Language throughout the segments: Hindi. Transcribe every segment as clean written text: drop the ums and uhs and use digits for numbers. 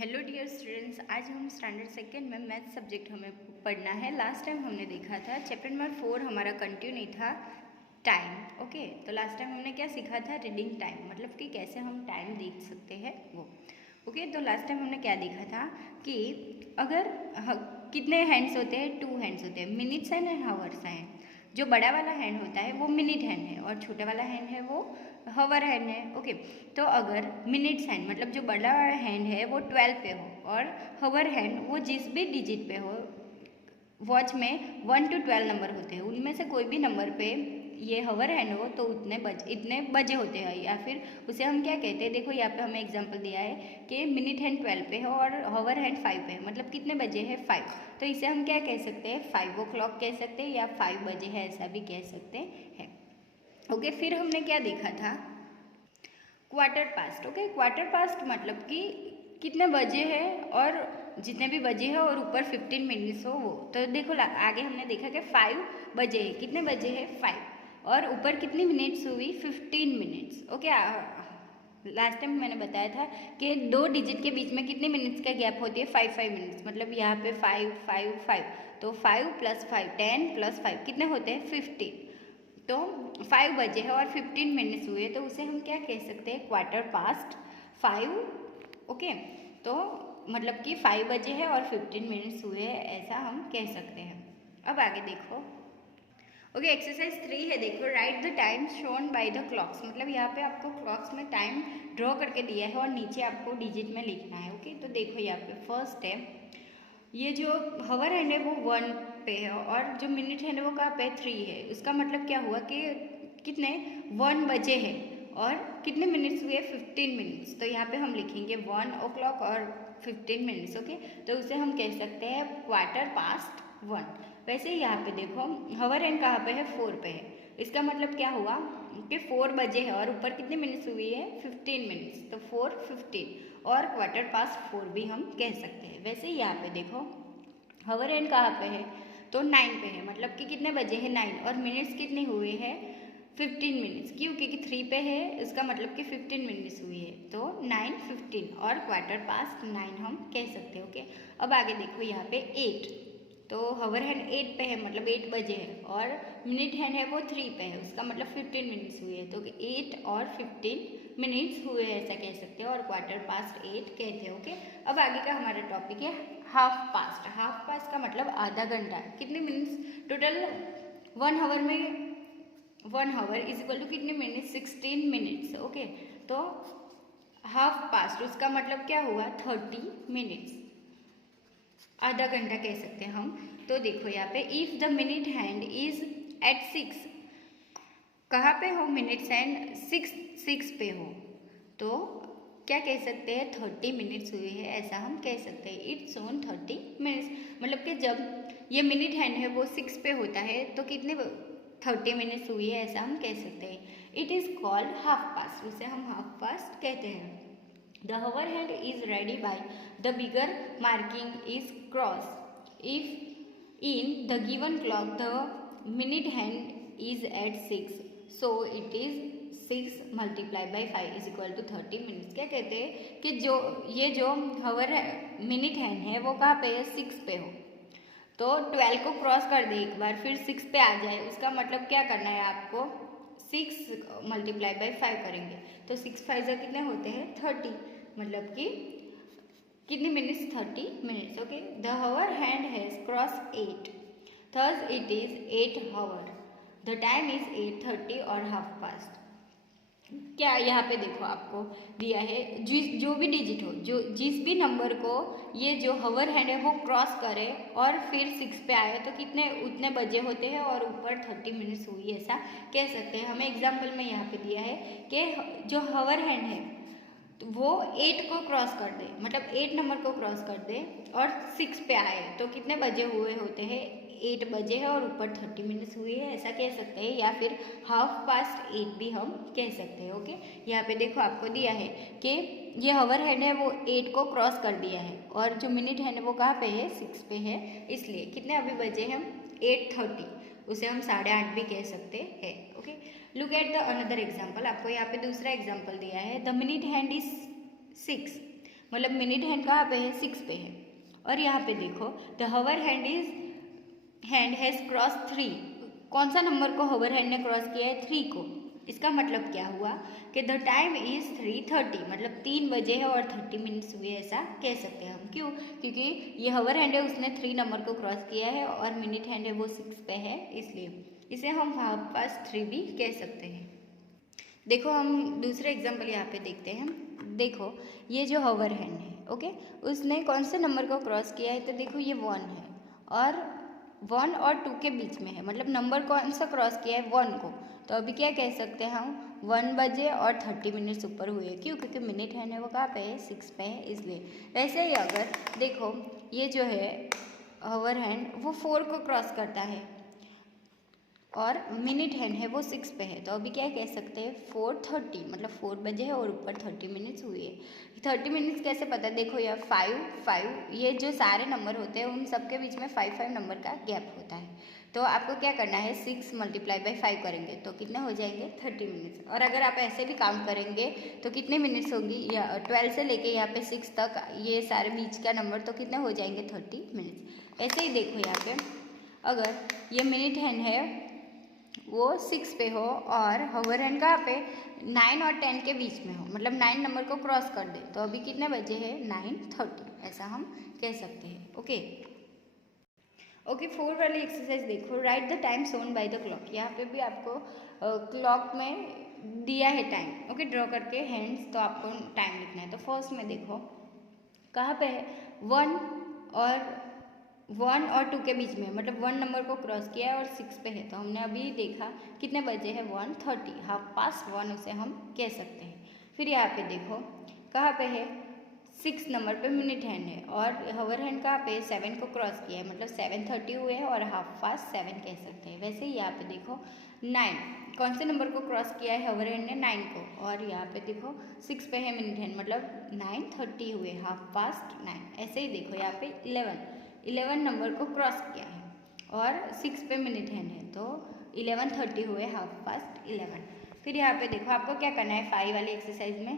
हेलो डियर स्टूडेंट्स, आज हम स्टैंडर्ड सेकेंड में मैथ सब्जेक्ट हमें पढ़ना है। लास्ट टाइम हमने देखा था चैप्टर नंबर 4 हमारा कंटिन्यू था टाइम। ओके, तो लास्ट टाइम हमने क्या सीखा था? रीडिंग टाइम, मतलब कि कैसे हम टाइम देख सकते हैं वो। ओके, तो लास्ट टाइम हमने क्या देखा था कि अगर कितने हैंड्स होते हैं? 2 हैंड्स होते हैं, minutes hand and hours hand. जो बड़ा वाला हैंड होता है वो मिनट हैंड है और छोटा वाला हैंड है वो हवर हैंड है। ओके, तो अगर मिनट्स हैंड मतलब जो बड़ा हैंड है वो 12 पे हो और हवर हैंड वो जिस भी डिजिट पे हो, वॉच में 1 to 12 नंबर होते हैं, उनमें से कोई भी नंबर पे ये हवर हैंड हो तो इतने बजे होते हैं, या फिर उसे हम क्या कहते हैं? देखो यहाँ पे हमें एग्जांपल दिया है कि मिनट हैंड 12 पे है और हवर हैंड 5 पे है, मतलब कितने बजे है? 5। तो इसे हम क्या कह सकते हैं? 5 o'clock कह सकते हैं या 5 बजे है, ऐसा भी कह सकते हैं। ओके, फिर हमने क्या देखा था? Quarter past. Okay, quarter past मतलब कि कितने बजे है और जितने भी बजे है और ऊपर 15 मिनट्स हो वो। तो देखो आगे हमने देखा कि 5 बजे है, कितने बजे है? 5, और ऊपर कितनी मिनट्स हुई? 15 मिनट्स। ओके, लास्ट टाइम मैंने बताया था कि 2 डिजिट के बीच में कितने मिनट्स का गैप होती है? 5 मिनट्स, मतलब यहाँ पे 5 5 5, तो 5 + 5 10 + 5 कितने होते हैं? 15। तो 5 बजे है और 15 मिनट्स हुए, तो उसे हम क्या कह सकते हैं? Quarter past 5। ओके, तो मतलब कि 5 बजे है और 15 मिनट्स हुए, ऐसा हम कह सकते हैं। अब आगे देखो। ओके, एक्सरसाइज 3 है, देखो right the time shown by the clocks. मतलब यहाँ पे आपको क्लॉक्स में टाइम ड्रॉ करके दिया है और नीचे आपको डिजिट में लिखना है। ओके, तो देखो यहाँ पे फर्स्ट है, ये जो हवर हैंड है वो 1 पे है और जो मिनट हैंड है वो कहाँ पे? 3 है। उसका मतलब क्या हुआ कि कितने 1 बजे है और कितने मिनट्स हुए? 15 मिनट्स। तो यहाँ पे हम लिखेंगे 1 o'clock और 15 मिनट्स। ओके, तो उसे हम कह सकते हैं क्वार्टर पास्ट 1। वैसे ही यहाँ पे देखो हवर हैंड कहाँ पे है? 4 पे है। इसका मतलब क्या हुआ कि 4 बजे है और ऊपर कितने मिनट्स हुई है? 15 मिनट्स, तो 4 15 और क्वार्टर पास्ट 4 भी हम कह सकते हैं। वैसे ही यहाँ पे देखो हवर हैंड कहाँ पे है? तो 9 पे है, मतलब कि कितने बजे है? 9, और मिनट्स कितने हुए हैं? 15 मिनट्स। क्यों? क्योंकि 3 पे है, इसका मतलब कि 15 मिनट्स हुई है, तो 9 15 और क्वार्टर पास्ट 9 हम कह सकते हैं। ओके, अब आगे देखो यहाँ पे 8, तो हवर हैंड 8 पे है, मतलब 8 बजे है, और मिनट हैंड है वो 3 पे है, उसका मतलब 15 मिनट्स हुए है, तो 8 और 15 मिनट्स हुए ऐसा कह सकते हैं और क्वार्टर पास्ट 8 कहते हैं। ओके, अब आगे का हमारा टॉपिक है हाफ पास्ट। हाफ पास्ट का मतलब आधा घंटा। कितने मिनट्स टोटल? 1 हावर में 1 हावर इज इक्वल टू कितने मिनट्स? 16 मिनट्स। ओके, तो हाफ पास्ट उसका मतलब क्या हुआ? 30 मिनट्स, आधा घंटा कह सकते हैं हम। तो देखो यहाँ पे if the minute hand is at 6, कहाँ पे हो? मिनट्स हैंड 6 पे हो, तो क्या कह सकते हैं? 30 मिनट्स हुए हैं, ऐसा हम कह सकते हैं। इट्स ऑन 30 मिनट्स, मतलब कि जब ये मिनट हैंड है वो 6 पे होता है तो कितने 30 मिनट्स हुई है, ऐसा हम कह सकते हैं। It is called half past, उसे हम हाफ पास्ट कहते हैं। The hour hand is ready by the bigger marking is cross. If in the given clock the minute hand is at 6, so it is 6 multiplied by 5 is equal to 30 minutes. क्या कहते हैं कि जो हवर मिनट हैंड है वो कहाँ पे है? 6 पे हो, तो 12 को क्रॉस कर दे एक बार, फिर 6 पे आ जाए, उसका मतलब क्या करना है आपको? 6 मल्टीप्लाई बाई 5 करेंगे, तो 6 5 जा कितने होते हैं? 30, मतलब कि कितने minutes? 30 minutes. Okay, the hour hand has cross 8, thus it is 8 hour, the time is 8:30 और हाफ पास्ट। क्या यहाँ पे देखो आपको दिया है, जो भी डिजिट हो, जो जिस भी नंबर को ये जो हवर हैंड है वो क्रॉस करे और फिर 6 पे आए तो कितने उतने बजे होते हैं और ऊपर 30 मिनट्स हुई, ऐसा कह सकते हैं। हमें एग्जाम्पल में यहाँ पे दिया है कि जो हवर हैंड है तो वो 8 को क्रॉस कर दे, मतलब 8 नंबर को क्रॉस कर दे और 6 पे आए तो कितने बजे हुए होते हैं? 8 बजे है और ऊपर 30 मिनट्स हुई है, ऐसा कह सकते हैं, या फिर हाफ पास्ट 8 भी हम कह सकते हैं। ओके, यहाँ पे देखो आपको दिया है कि ये हवर हैंड है वो 8 को क्रॉस कर दिया है और जो मिनट हैंड है वो कहाँ पे है? 6 पे है, इसलिए कितने अभी बजे हैं? 8:30, उसे हम 8:30 भी कह सकते हैं। Okay, look at the another example. आपको यहाँ पे दूसरा एग्जाम्पल दिया है, द मिनट हैंड इज 6, मतलब मिनट हैंड कहाँ पे है, 6 पे है। और यहाँ पे देखो the hour hand has cross 3, कौन सा नंबर को हवर हैंड ने क्रॉस किया है, 3 को। इसका मतलब क्या हुआ कि द टाइम इज़ 3:30, मतलब 3 बजे है और 30 मिनट्स हुए, ऐसा कह सकते हैं हम। क्यों? क्योंकि ये हवर हैंड है, उसने 3 नंबर को क्रॉस किया है और मिनट हैंड है वो 6 पे है, इसलिए इसे हम 3 भी कह सकते हैं। देखो हम दूसरे एग्जाम्पल यहाँ पे देखते हैं। देखो ये जो हवर हैंड है, ओके, उसने कौन से नंबर को क्रॉस किया है, तो देखो ये 1 है और 1 और 2 के बीच में है, मतलब नंबर कौन सा क्रॉस किया है, 1 को। तो अभी क्या कह सकते हैं हम, 1 बजे और 30 मिनट्स ऊपर हुए। क्यों? क्योंकि मिनट हैंड है वो कहाँ पे है, 6 पे है, इसलिए। वैसे ही अगर देखो ये जो है हवर हैंड वो 4 को क्रॉस करता है और मिनट हैंड है वो 6 पे है, तो अभी क्या कह सकते हैं, 4:30, मतलब 4 बजे है और ऊपर 30 मिनट्स हुए। 30 मिनट्स कैसे पता है, देखो यार 5 ये जो सारे नंबर होते हैं उन सबके बीच में 5 नंबर का गैप होता है। तो आपको क्या करना है, 6 × 5 करेंगे तो कितने हो जाएंगे, 30 मिनट्स। और अगर आप ऐसे भी काउंट करेंगे तो कितने मिनट्स होंगी, या 12 से लेके यहाँ पे 6 तक ये सारे बीच का नंबर, तो कितने हो जाएंगे, 30 मिनट्स। ऐसे ही देखो यहाँ पे अगर ये मिनट हैंड है वो 6 पे हो और हवर हैंड कहाँ पे, 9 और 10 के बीच में हो, मतलब 9 नंबर को क्रॉस कर दे, तो अभी कितने बजे हैं, 9:30, ऐसा हम कह सकते हैं। ओके 4 वाली एक्सरसाइज देखो, right the time shown by the clock. यहाँ पे भी आपको क्लॉक में दिया है टाइम, ओके, ड्रॉ करके हैंड्स, तो आपको टाइम लिखना है। तो फर्स्ट में देखो कहाँ पे है, 1 और 2 के बीच में, मतलब 1 नंबर को क्रॉस किया है और 6 पे है, तो हमने अभी देखा कितने बजे है, 1:30, 1:30 उसे हम कह सकते हैं। फिर यहाँ पे देखो कहाँ पे है, 6 नंबर पे मिनट हैंड है और हवर हैंड कहाँ पे, 7 को क्रॉस किया है, मतलब 7:30 हुए हैं और 7:30 कह सकते हैं। वैसे ही यहाँ पे देखो 9, कौन से नंबर को क्रॉस किया है हवर हैंड ने, 9 को, और यहाँ पे देखो 6 पे है मिनट हैंड, मतलब 9:30 हुए, 9:30। ऐसे ही देखो यहाँ पे 11 नंबर को क्रॉस किया है और 6 पे मिनट हैंड है, तो 11:30 हुए, 11:30। फिर यहाँ पे देखो आपको क्या करना है, 5 वाली एक्सरसाइज में,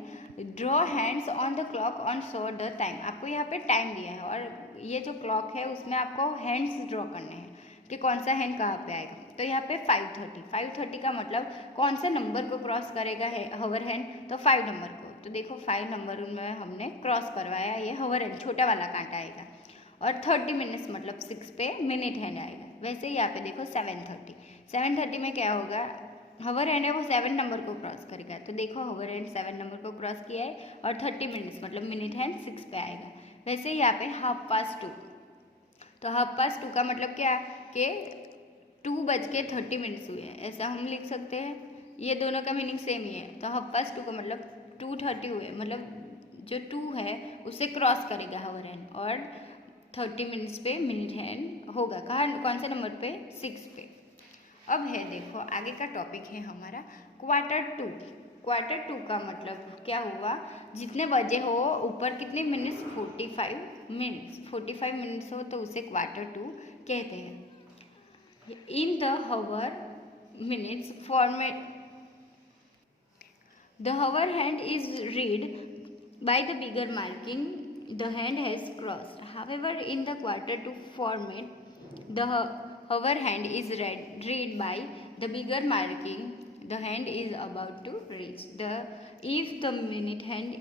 draw hands on the clock on show the time. आपको यहाँ पे टाइम दिया है और ये जो क्लॉक है उसमें आपको हैंड्स ड्रॉ करने हैं कि कौन सा हैंड कहाँ पे आएगा। तो यहाँ पे 5:30 का मतलब कौन सा नंबर को क्रॉस करेगा है हवर हैंड, तो 5 नंबर को। तो देखो 5 नंबर में हमने क्रॉस करवाया, ये हवर हैंड छोटा वाला कांटा आएगा, और 30 मिनट्स मतलब 6 पे मिनट हैंड आएगा। वैसे ही यहाँ पे देखो 7:30 में क्या होगा, हवर हैंड है वो 7 नंबर को क्रॉस करेगा, तो देखो हवर हैंड 7 नंबर को क्रॉस किया है और 30 मिनट्स मतलब मिनट हैंड 6 पे आएगा। वैसे ही यहाँ पे 2:30, तो 2:30 का मतलब क्या कि 2:30 हुए हैं, ऐसा हम लिख सकते हैं। ये दोनों का मीनिंग सेम ही है, तो 2:30 का मतलब 2:30 हुए, मतलब जो 2 है उसे क्रॉस करेगा हवर हैंड और 30 मिनट्स पे मिनट हैंड होगा, कहाँ, कौन से नंबर पे, 6 पे। अब है देखो आगे का टॉपिक है हमारा क्वार्टर टू का मतलब क्या हुआ, जितने बजे हो ऊपर कितने मिनट्स, 45 मिनट्स हो तो उसे Q2 कहते हैं। In the hour minutes format the hour hand is read by the bigger marking the hand has crossed. However in the Q2 format the hover hand is read by the bigger marking the hand is about to reach the if the minute hand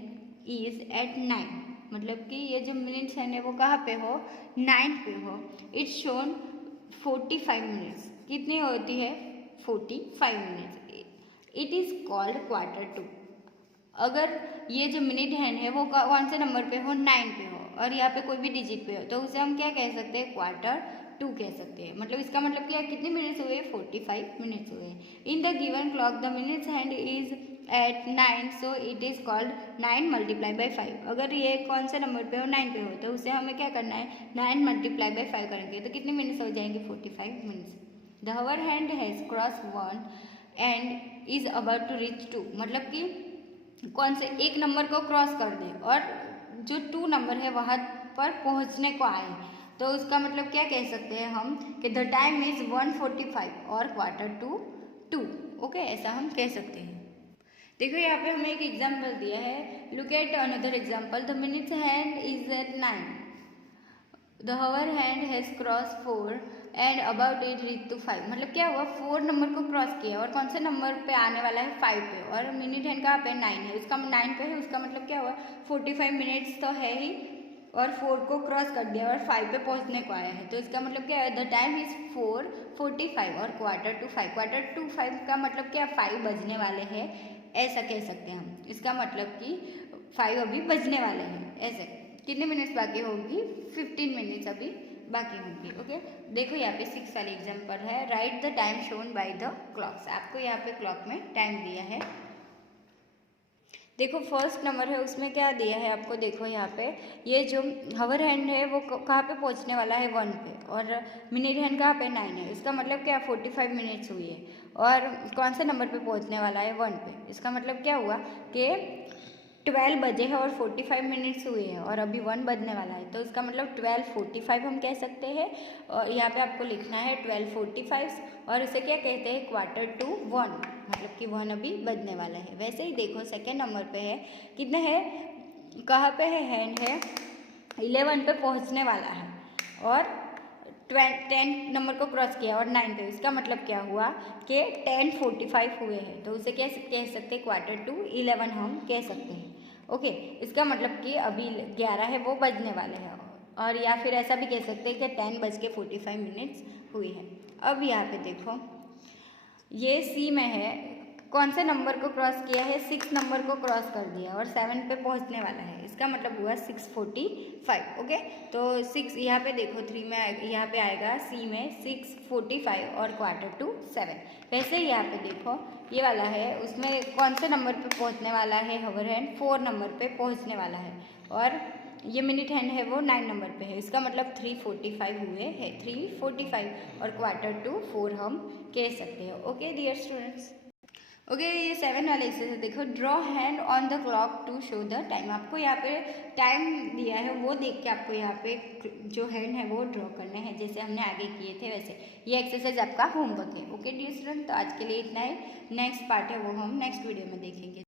is at 9, मतलब कि ये जो मिनट्स हैंड है वो कहाँ पे हो, 9 पे हो। इट्स शोन 45 मिनट्स, कितनी होती है, 45 minutes. It is called Q2। अगर ये जो मिनट हैंड है वो कौन से नंबर पे हो, 9 पे हो और यहाँ पे कोई भी डिजिट पे हो, तो उसे हम क्या कह सकते हैं, Q2 कह सकते हैं। मतलब इसका मतलब क्या, कितने मिनट्स हुए, 45 मिनट्स हुए। In the given clock the minutes hand is at 9, so it is called 9 × 5। अगर ये कौन से नंबर पे हो, 9 पे हो, तो उसे हमें क्या करना है, 9 × 5 करेंगे तो कितने मिनट्स हो जाएंगे, 45 minutes. The hour hand has cross 1 and is about to reach 2, मतलब कि कौन से एक नंबर को क्रॉस कर दे और जो 2 नंबर है वहाँ पर पहुँचने को आए, तो उसका मतलब क्या कह सकते हैं हम कि द टाइम इज़ 1:45 और Q2 2। ओके, ऐसा हम कह सकते हैं। देखो यहाँ पे हमें एक एग्जाम्पल दिया है, look at another example, the minutes hand is at 9, the hour hand has cross 4 and about it reach to 5। मतलब क्या हुआ, 4 नंबर को क्रॉस किया और कौन से नंबर पे आने वाला है 5 पे, और मिनट हैंड कहाँ पे 9 है, इसका 9 पे है, उसका मतलब क्या हुआ 45 मिनट्स तो है ही, और 4 को क्रॉस कर दिया और 5 पे पहुंचने को आया है, तो इसका मतलब क्या है, द टाइम इज 4:45 और क्वार्टर टू 5। क्वार्टर टू 5 का मतलब क्या, 5 बजने वाले हैं, ऐसा कह सकते हैं हम। इसका मतलब कि 5 अभी बजने वाले हैं, ऐसे। कितने मिनट्स बाकी होगी, 15 मिनट्स अभी बाकी होंगे। ओके, देखो यहाँ पे 6 वाली एग्जाम्पल है, right the time shown by the clocks. आपको यहाँ पे क्लॉक में टाइम दिया है। देखो फर्स्ट नंबर है, उसमें क्या दिया है आपको, देखो यहाँ पे ये जो हवर हैंड है वो कहाँ पे पहुँचने वाला है 1 पे, और मिनट हैंड कहाँ पे 9 है, इसका मतलब क्या 45 मिनट्स हुई है, और कौन से नंबर पे पहुँचने वाला है 1 पे, इसका मतलब क्या हुआ कि 12 बजे है और 45 मिनट्स हुए हैं और अभी 1 बजने वाला है, तो इसका मतलब 12:45 हम कह सकते हैं। और यहाँ पे आपको लिखना है 12:45, और इसे क्या कहते हैं, क्वार्टर टू 1, मतलब कि 1 अभी बजने वाला है। वैसे ही देखो सेकेंड नंबर पे है, कितने है, कहाँ पे है, हैंड है 11 पे पहुँचने वाला है, और 10 नंबर को क्रॉस किया और 9 पे, इसका मतलब क्या हुआ कि 10:45 हुए हैं, तो उसे कैसे कह सकते हैं, क्वार्टर टू 11 हम कह सकते हैं। ओके, इसका मतलब कि अभी 11 है वो बजने वाले हैं, और या फिर ऐसा भी कह सकते हैं कि 10:45 हुई है। अब यहाँ पे देखो ये सी में है, कौन से नंबर को क्रॉस किया है, 6 नंबर को क्रॉस कर दिया और 7 पे पहुंचने वाला है, इसका मतलब हुआ 6:45। ओके, तो 6 यहाँ पे देखो 3 में यहाँ पे आएगा सी में 6:45 और क्वार्टर टू 7। वैसे ही यहाँ पे देखो ये वाला है, उसमें कौन से नंबर पे पहुंचने वाला है, हवर हैंड 4 नंबर पे पहुंचने वाला है, और ये मिनट हैंड है वो 9 नंबर पे है, इसका मतलब 3:45 हुए हैं, 3:45 और क्वार्टर टू 4 हम कह सकते हैं। Okay dear students. ओके, ये 7 वाले एक्सरसाइज देखो, draw hand on the clock to show the time. आपको यहाँ पे टाइम दिया है, वो देख के आपको यहाँ पे जो हैंड है वो ड्रॉ करने हैं, जैसे हमने आगे किए थे वैसे। ये एक्सरसाइज आपका होमवर्क है। ओके डियर स्टूडेंट, तो आज के लिए इतना ही, नेक्स्ट पार्ट है वो हम नेक्स्ट वीडियो में देखेंगे।